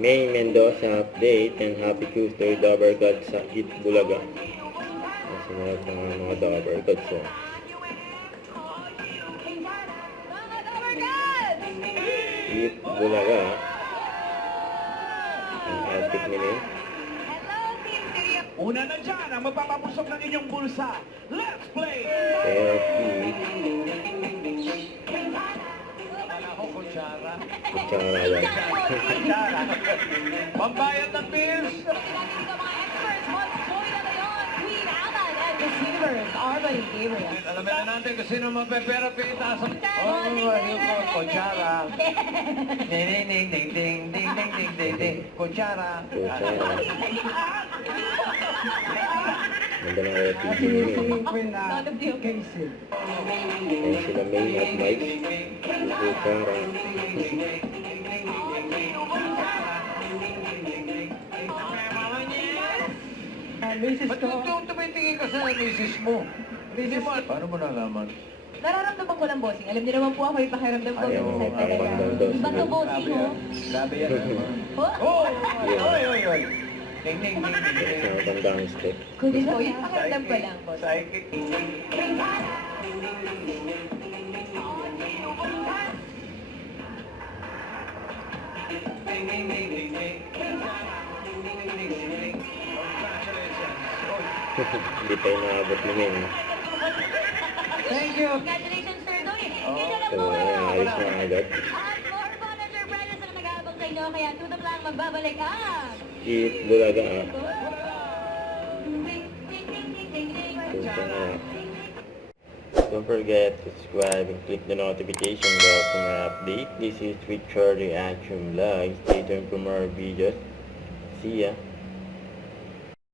May Mendoza update and happy Tuesday Dabber Gods sa Eat Bulaga. Sumunod ng mga Dabber Gods. So. Eat Bulaga. Ang outfit nila. Una na dyan ang magpapapusok ng inyong bulsa. Let's play! Therapy. Kutsara. Kutsara yan. Kutsara. Pambayad ng bills. Alamin na natin kung sino mapepera pita sa... Kutsara. Ding ding ding ding ding ding ding ding ding. Kutsara. Ganda ng kaya TV nila. Ayan sila May at Mike. Kutsara. Ba't yung tumitingin ka sa misis mo? Misis mo? Paano mo nalaman? Nararamdaman ko lang, bossing. Alam niyo naman po ako yung pakiramdam ko. Ayaw, Minsan talaga. ayaw. Iba to, bossing, oh. Grabe yan. Oh, Oh! Oy, oy, oy! Ding, ding, ding, ding, ding. Sa matandang step. kundi po, yung pakiramdam ko lang, boss. Psychic. Ding, ding, ding, ding, ding. Hindi pa yung naabot ni May. Thank you. Congratulations, Sir Doy. Oh. Hindi na So, po. ayan, ayos na agad. At more manager Brennan na nag-aabang sa inyo. Kaya to the plan, magbabalik ang... Eat Bulaga. Don't forget to subscribe and click the notification bell for my update. This is Richard Reaction Vlog. Stay tuned for more videos. See ya.